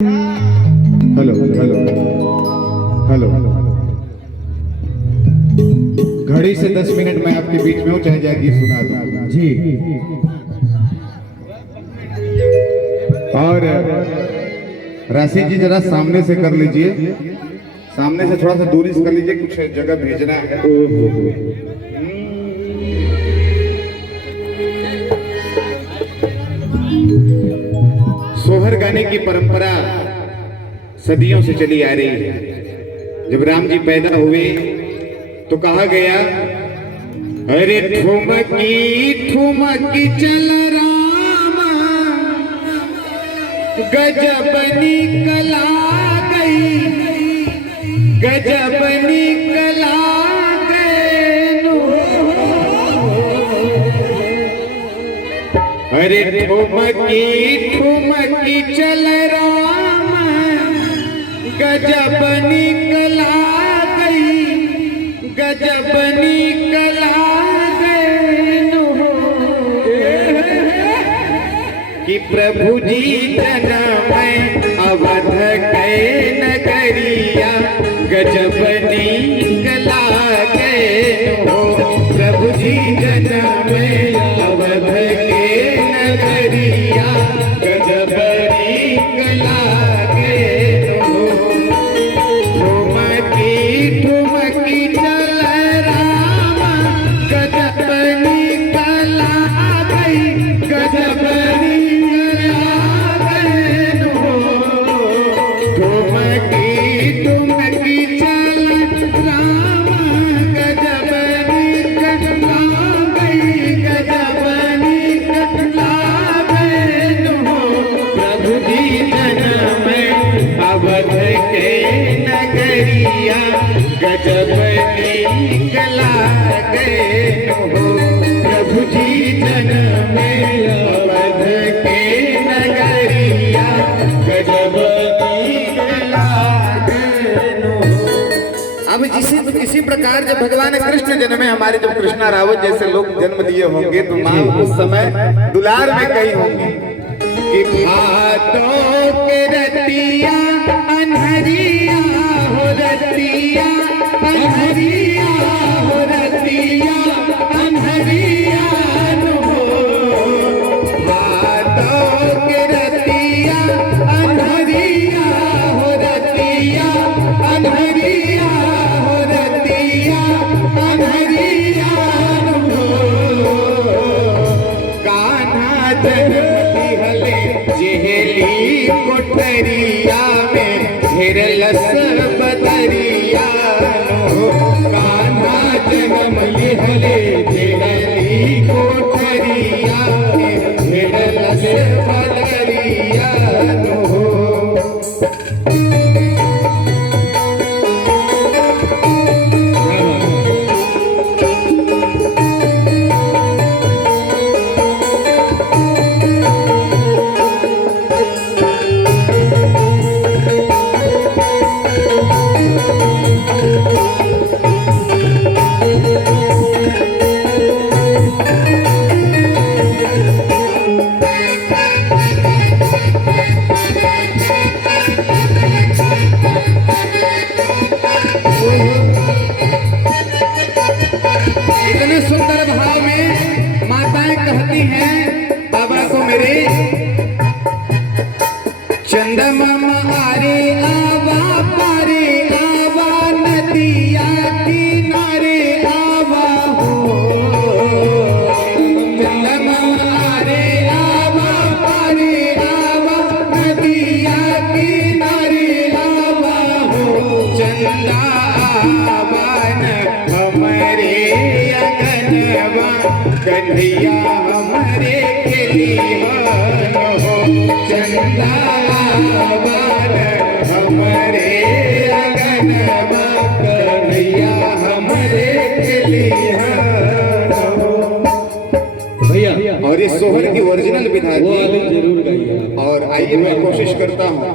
Hello hello hello. घड़ी से 10 minute मैं आपके बीच में हूँ, चाहे जाए गीत सुना दूँ जी। और राशि जी जरा सामने से कर लीजिए, सामने से थोड़ा सा दूरी से कर लीजिए, कुछ जगह भेजना है। सोहर गाने की परंपरा सदियों से चली आ रही है। जब राम जी पैदा हुए तो कहा गया, अरे ठुमकी ठुमकी चल रामा, गजब निकला गई, गजब निकला अरे ठुमकी ठुमकी चल रामा, गजब निकला गई, गजब निकला गई कि प्रभु जी जन्म अवध के नगरिया, गजब निकला गए हो। प्रभु जी जन्म अवध के नगरिया, गजब निकला गए हो। ठुमकी ठुमकी चल रामा, गजब निकला गई, गजब निकला गए हो। ठुमकी ठुमकी चल रामा, गजब निकला गई, गजब निकला गए हो। प्रभु जी जन्म अवध के नगरिया, गजब निकला गए हो। प्रभु जी जन्म अवध के नगरिया, गजब निकला गए हो। अब इसी प्रकार जब भगवान कृष्ण जन्मे, हमारे जब कृष्णा रावत जैसे लोग जन्म लिए होंगे तो माँ उस समय दुलार में कही होंगी कि हाथों के रतिया अनहरिया हो, रतिया अनहरिया हो, रतिया अनहरिया हो। हाथों के रतिया अनहरिया हो, रतिया अनहरिया हो, रतिया अनहरिया हो। कान्हा जगती हले जेहली कोठरिया में, घेरलस बदरिया हो। कान्हा जन्म लिहले जेहली कोठरिया में, घेरलस बदरिया हो। इतने सुंदर भाव में माताएं कहती हैं बाबा को मेरे, चंदमा आरे आवा पारे आवा, नदिया किनारे आवा हो। चंदमा आरे आवा पारे आवा, नदिया किनारे आवा हो। चंदा आवन हमारे अगनवा, कन्हैया हमारे खिलिहान हो। चंदा आवन हमारे अगनवा, कन्हैया हमारे खिलिहान हो। भैया और इस सोहर की ओरिजिनल विधा जरूर गाइए। और आइए मैं कोशिश करता हूँ